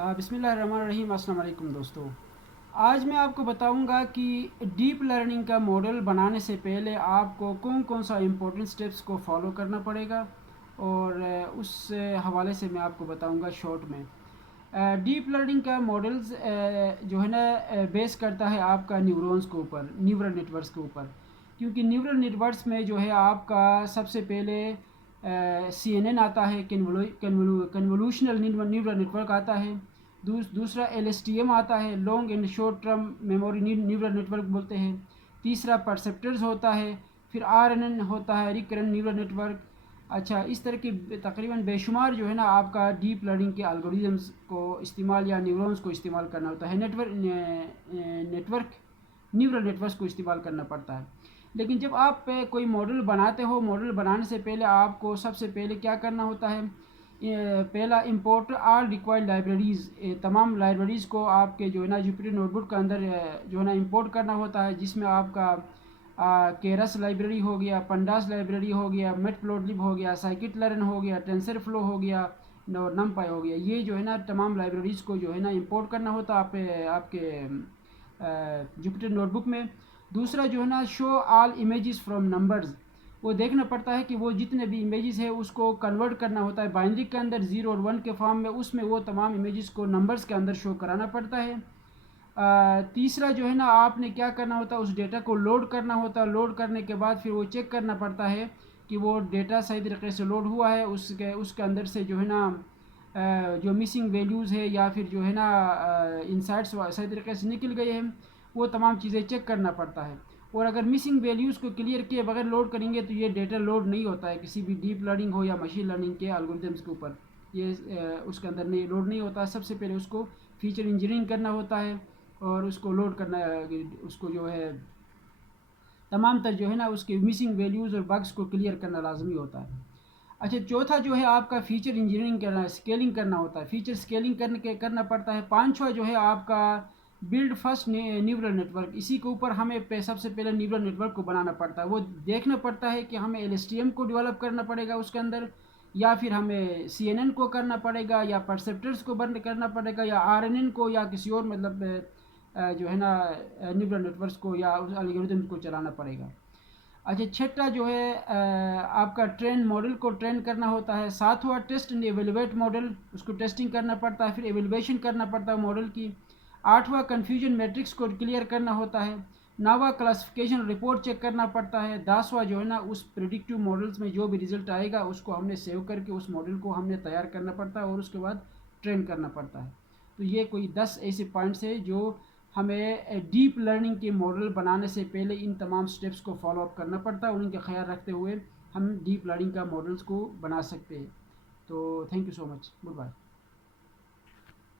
بسم اللہ الرحمن الرحیم۔ السلام علیکم دوستو، آج میں آپ کو بتاؤں گا کہ ڈیپ لرننگ کا ماڈل بنانے سے پہلے آپ کو کون کون سا امپورٹنٹ سٹیپس کو فالو کرنا پڑے گا، اور اس حوالے سے میں آپ کو بتاؤں گا شارٹ میں۔ ڈیپ لرننگ کا ماڈلز جو ہے نا بیس کرتا ہے آپ کا نیورونز کے اوپر، نیورل نیٹ ورکس کے اوپر، کیونکہ نیورل نیٹ ورکس میں جو ہے آپ کا سب سے پہلے CNN آتا ہے، کنولوشنل نیورل نیٹ ورک آتا ہے، دوسرا LSTM آتا ہے، long and short term memory neural network بولتے ہیں، تیسرا پرسیپٹرز ہوتا ہے، پھر RNN ہوتا ہے، ریکرنٹ نیورل نیٹ ورک۔ اچھا، اس طرح کی تقریباً بے شمار جو ہے نا آپ کا ڈیپ لرننگ کے الگوریزمز کو استعمال یا نیورونز کو استعمال کرنا ہوتا ہے، نیورل نیٹ ورکس کو استعمال کرنا پڑتا ہے۔ لیکن جب آپ کوئی ماڈل بناتے ہو، ماڈل بنانے سے پہلے آپ کو سب سے پہلے کیا کرنا ہوتا ہے؟ پہلا امپورٹ آل ریکوائرڈ لائبریریز، تمام لائبریریز کو آپ کے جو ہے نا جوپیٹر نوٹ بک کے اندر جو ہے نا امپورٹ کرنا ہوتا ہے، جس میں آپ کا کیرس لائبریری ہو گیا، پنڈاس لائبریری ہو گیا، میٹ پلوٹلب ہو گیا، سائکٹ لرن ہو گیا، ٹینسر فلو ہو گیا اور نمپائی ہو گیا۔ یہ جو ہے نا تمام لائبریریز کو جو ہے نا امپورٹ کرنا ہوتا ہے آپ کے جوپیٹر نوٹ بک میں۔ دوسرا جو ہے نا شو آل امیجز فرام نمبرز، وہ دیکھنا پڑتا ہے کہ وہ جتنے بھی امیجز ہیں اس کو کنورٹ کرنا ہوتا ہے بائنری کے اندر 0 اور 1 کے فارم میں، اس میں وہ تمام امیجز کو نمبرز کے اندر شو کرانا پڑتا ہے۔ تیسرا جو ہے نا آپ نے کیا کرنا ہوتا ہے، اس ڈیٹا کو لوڈ کرنا ہوتا ہے، لوڈ کرنے کے بعد پھر وہ چیک کرنا پڑتا ہے کہ وہ ڈیٹا صحیح طریقے سے لوڈ ہوا ہے، اس کے اندر سے جو ہے نا جو مسنگ ویلیوز ہے یا پھر جو ہے نا انسائٹس صحیح طریقے سے نکل گئے ہیں، وہ تمام چیزیں چیک کرنا پڑتا ہے۔ اور اگر مسنگ ویلیوز کو کلیئر کیے بغیر لوڈ کریں گے تو یہ ڈیٹا لوڈ نہیں ہوتا ہے کسی بھی ڈیپ لرننگ ہو یا مشین لرننگ کے الگوریتمس کے اوپر، یہ اس کے اندر نہیں لوڈ نہیں ہوتا ہے۔ سب سے پہلے اس کو فیچر انجینئرنگ کرنا ہوتا ہے اور اس کو لوڈ کرنا، اس کو جو ہے تمام تر جو ہے نا اس کے مسنگ ویلیوز اور بگس کو کلیئر کرنا لازمی ہوتا ہے۔ اچھا، چوتھا جو ہے آپ کا فیچر انجینئرنگ کرنا، اسکیلنگ کرنا ہوتا ہے، فیچر اسکیلنگ کرنا پڑتا ہے۔ پانچواں جو ہے آپ کا build first neural network, اسی کے اوپر ہمیں سب سے پہلے نیورل نیٹ ورک کو بنانا پڑتا ہے۔ وہ دیکھنا پڑتا ہے کہ ہمیں LSTM کو ڈیولپ کرنا پڑے گا اس کے اندر، یا پھر ہمیں CNN کو کرنا پڑے گا، یا پرسیپٹرز کو بند کرنا پڑے گا، یا RNN کو، یا کسی اور مطلب جو ہے نا نیورل نیٹ ورکس کو یا اس الگوریتم کو چلانا پڑے گا۔ اچھا، چھٹا جو ہے آپ کا ٹرین ماڈل کو ٹرین کرنا ہوتا ہے۔ ساتواں ٹیسٹ اینڈ ایویلویٹ ماڈل، اس کو ٹیسٹنگ کرنا پڑتا ہے، پھر ایویلویشن کرنا پڑتا ہے ماڈل کی۔ آٹھواں کنفیوژن میٹرکس کو کلیئر کرنا ہوتا ہے۔ نواں کلاسیفیکیشن رپورٹ چیک کرنا پڑتا ہے۔ 10واں جو ہے نا اس پریڈکٹیو ماڈلز میں جو بھی رزلٹ آئے گا اس کو ہم نے سیو کر کے اس ماڈل کو ہم نے تیار کرنا پڑتا ہے اور اس کے بعد ٹرین کرنا پڑتا ہے۔ تو یہ کوئی 10 ایسے پوائنٹس ہیں جو ہمیں ڈیپ لرننگ کے ماڈل بنانے سے پہلے ان تمام سٹیپس کو فالو اپ کرنا پڑتا ہے، اور ان کا خیال رکھتے ہوئے ہم ڈیپ لرننگ کا ماڈلز کو بنا سکتے ہیں۔ تو thank you so much, good bye.